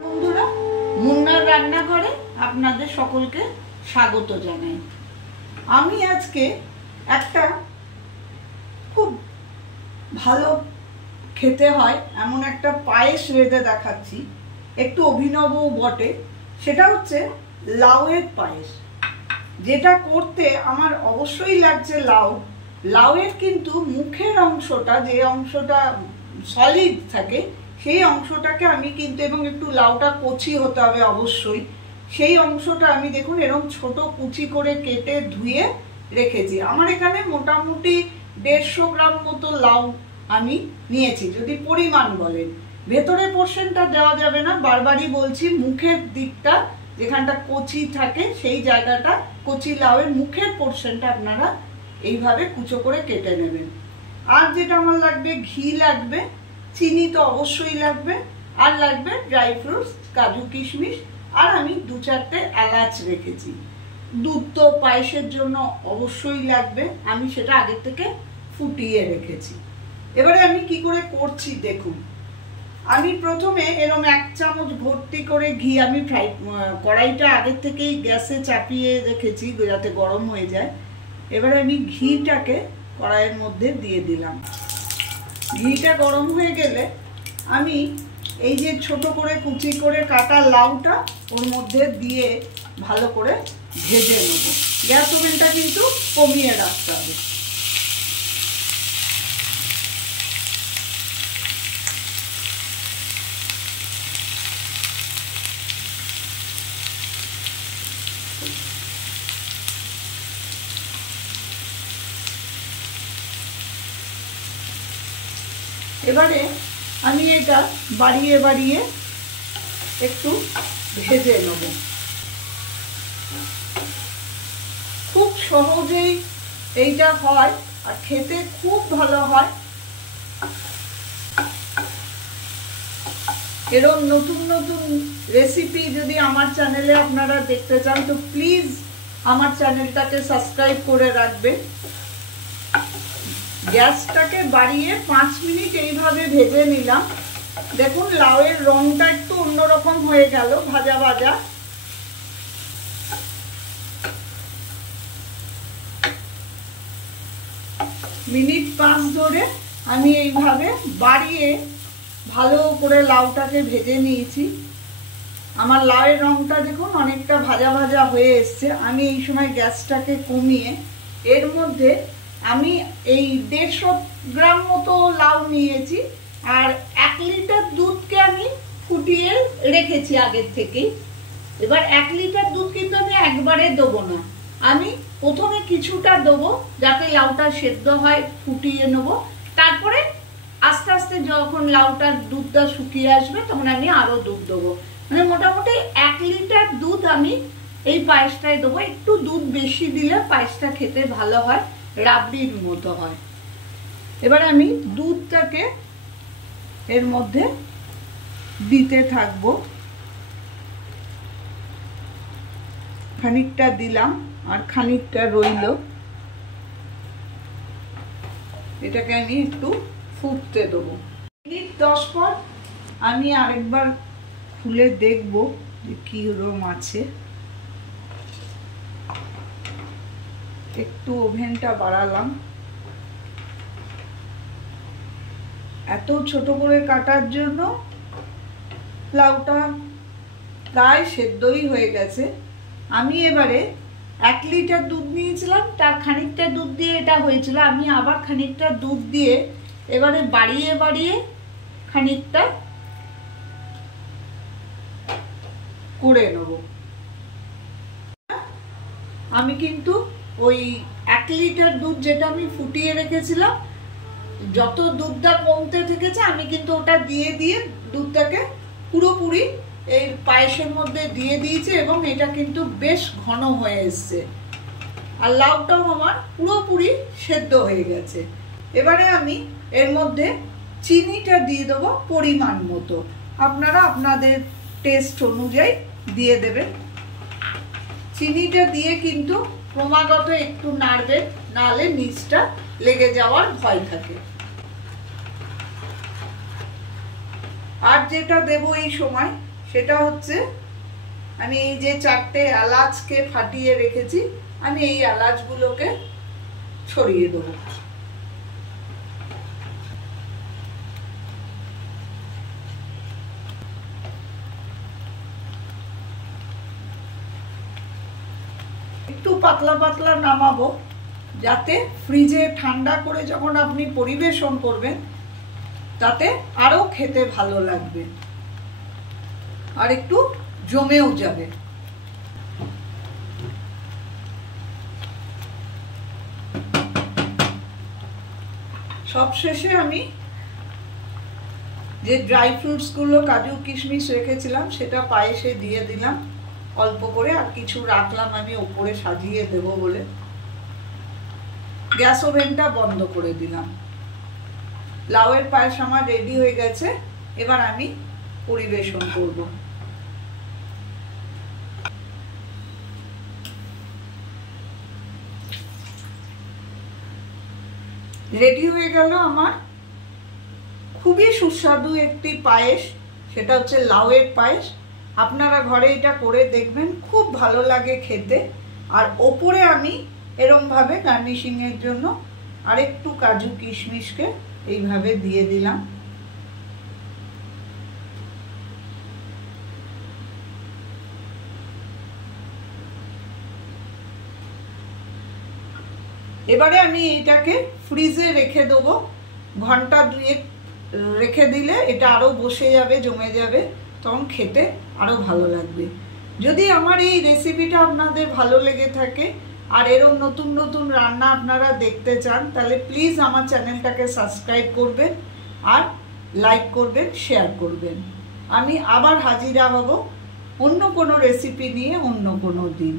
বন্ধুরা, মুন্নার রান্নাঘরে আপনাদের সকলকে স্বাগত জানাই। আমি আজকে একটা খুব ভালো খেতে হয় এমন একটা পায়েস রেঁধে দেখাচ্ছি, একটু অভিনবও বটে। সেটা হচ্ছে লাউয়ের পায়েস, যেটা করতে আমার অবশ্যই লাগছে লাউ। লাউয়ের কিন্তু মুখের অংশটা, যে অংশটা সলিড থাকে, সেই অংশটাকে আমি কিন্তু, এবং একটু লাউটা কচি হতে হবে অবশ্যই, সেই অংশটা আমি দেখুন এরকম ছোট কুচি করে কেটে ধুয়ে রেখেছি। আমার এখানে মোটামুটি 150 গ্রাম মতো লাউ আমি নিয়েছি, যদি পরিমাণ বলেন। ভেতরের পোর্শনটা দেওয়া যাবে না, বারবারই বলছি। মুখের দিকটা যেখানটা কচি থাকে, সেই জায়গাটা, কচি লাউয়ের মুখের পোর্শনটা আপনারা এইভাবে কুচো করে কেটে নেবেন। আর যেটা আমার লাগবে, ঘি লাগবে, চিনি তো অবশ্যই লাগবে, আর লাগবে ড্রাই ফ্রুটস, কাজু কিশমিশ, আর আমি 2-4টে এলাচ রেখেছি। দুধ তো পায়েসের জন্য অবশ্যই লাগবে, আমি সেটা আগে থেকে ফুটিয়ে রেখেছি। এবারে আমি কি করে করছি দেখুন। আমি প্রথমে এরকম 1 চামচ ভর্তি করে ঘি, আমি কড়াইটা আগের থেকেই গ্যাসে চাপিয়ে রেখেছি যাতে গরম হয়ে যায়। এবারে আমি ঘিটাকে কড়াইয়ের মধ্যে দিয়ে দিলাম। ঘিটা গরম হয়ে গেলে আমি এই যে ছোট করে কুচি করে কাটা লাউটা ওর মধ্যে দিয়ে ভালো করে ভেজে নেব। গ্যাস ওভেনটা কিন্তু কমিয়ে রাখতে হবে। এবারে আমি এটা বাড়িয়ে বাড়িয়ে একটু ভেজে নেব। খুব সহজেই এইটা হয় আর খেতে খুব ভালো হয়। এরকম নতুন নতুন রেসিপি যদি আমার চ্যানেলে আপনারা দেখতে চান, তো প্লিজ আমার চ্যানেলটাকে সাবস্ক্রাইব করে রাখবেন। গ্যাসটাকে বাড়িয়ে 5 মিনিট এইভাবে ভেজে নিলাম। দেখুন লাউয়ের রংটা একটু অন্যরকম হয়ে গেল, ভাজা ভাজা। মিনিট 5 ধরে আমি এইভাবে বাড়িয়ে ভালো করে লাউটাকে ভেজে নিয়েছি। আমার লাউয়ের রংটা দেখুন অনেকটা ভাজা ভাজা হয়ে এসছে। আমি এই সময় গ্যাসটাকে কমিয়ে এর মধ্যে আমি এই 150 গ্রাম মতো লাউ নিয়েছি, আর 1 লিটার দুধকে আমি ফুটিয়ে রেখেছি আগের থেকেই। এবার 1 লিটার দুধ কিন্তু আমি একবারে দেবো না, আমি প্রথমে কিছুটা দেবো যাতে লাউটা সেদ্ধ হয়, ফুটিয়ে নেবো। তারপরে আস্তে আস্তে যখন লাউটার দুধটা শুকিয়ে আসবে তখন আমি আরো দুধ দেবো। মানে মোটামুটি 1 লিটার দুধ আমি এই পায়েসটায় দেবো। একটু দুধ বেশি দিলে পায়েসটা খেতে ভালো হয়, রাবড়ির মতো হয়। এবার আমি দুধটাকে এর মধ্যে দিতে থাকবো। খানিকটা দিলাম আর খানিকটা রইল। এটাকে আমি একটু ফুটতে দেবো। মিনিট 10 পর আমি আরেকবার খুলে দেখবো যে কি রকম আছে। একটু ওভেনটা বাড়ালাম। এত ছোট করে কাটার জন্য লাউটা প্রায় সেদ্ধই হয়ে গেছে। আমি এবারে 1 লিটার দুধ নিয়েছিলাম, তার খানিকটা দুধ দিয়ে এটা হয়েছিল। আমি আবার খানিকটা দুধ দিয়ে এবারে বাড়িয়ে বাড়িয়ে খানিকটা করে নেব। আমি কিন্তু ওই 1 লিটার দুধ যেটা আমি ফুটিয়ে রেখেছিলাম, যত দুধটা কমতে থেকেছে আমি কিন্তু ওটা দিয়ে দিয়ে দুধটাকে পুরোপুরি এই পায়েসের মধ্যে দিয়ে দিয়েছি, এবং এটা কিন্তু বেশ ঘন হয়ে এসছে। আর লাউটাও আমার পুরোপুরি সেদ্ধ হয়ে গেছে। এবারে আমি এর মধ্যে চিনিটা দিয়ে দেবো পরিমাণ মতো। আপনারা আপনাদের টেস্ট অনুযায়ী দিয়ে দেবেন। চিনিটা দিয়ে কিন্তু ক্রমাগত একটু নাড়বেন, নাহলে নিচটা লেগে যাওয়ার ভয় থাকে। আর যেটা দেব এই সময় সেটা হচ্ছে আমি এই যে 4টে এলাচকে ফাটিয়ে রেখেছি, আমি এই এলাচগুলোকে ছড়িয়ে দেবো। একটু পাতলা পাতলা নামাবো, যাতে ফ্রিজে ঠান্ডা করে যখন আপনি পরিবেশন করবেন তাতে আরো খেতে ভালো লাগবে আর একটু জমেও যাবে। সবশেষে আমি যে ড্রাই ফ্রুটস গুলো কাজু কিশমিশ রেখেছিলাম সেটা পায়েসে দিয়ে দিলাম অল্প করে, আর কিছু রাখলাম আমি উপরে সাজিয়ে দেব বলে। গ্যাস ওভেনটা বন্ধ করে দিলাম। লাউয়ের পায়েস আমার রেডি হয়ে গেছে, এবার আমি পরিবেশন করব। রেডি হয়ে গেল আমার খুবই সুস্বাদু একটি পায়েস, সেটা হচ্ছে লাউয়ের পায়েস। আপনারা ঘরে এটা করে দেখবেন, খুব ভালো লাগে খেতে। আর ওপরে আমি এরম ভাবে গার্নিশিং এর জন্য আরেকটু কাজু কিশমিশকে এইভাবে দিয়ে দিলাম। এবারে আমি এটাকে ফ্রিজে রেখে দেবো, ঘন্টা 2 রেখে দিলে এটা আরো বসে যাবে, জমে যাবে, তখন খেতে আরো ভালো লাগবে। যদি আমার এই রেসিপিটা আপনাদের ভালো লেগে থাকে আর এরকম নতুন নতুন রান্না আপনারা দেখতে চান, তাহলে প্লিজ আমার চ্যানেলটাকে সাবস্ক্রাইব করবেন আর লাইক করবেন, শেয়ার করবেন। আমি আবার হাজিরা হব অন্য কোনো রেসিপি নিয়ে অন্য কোনো দিন।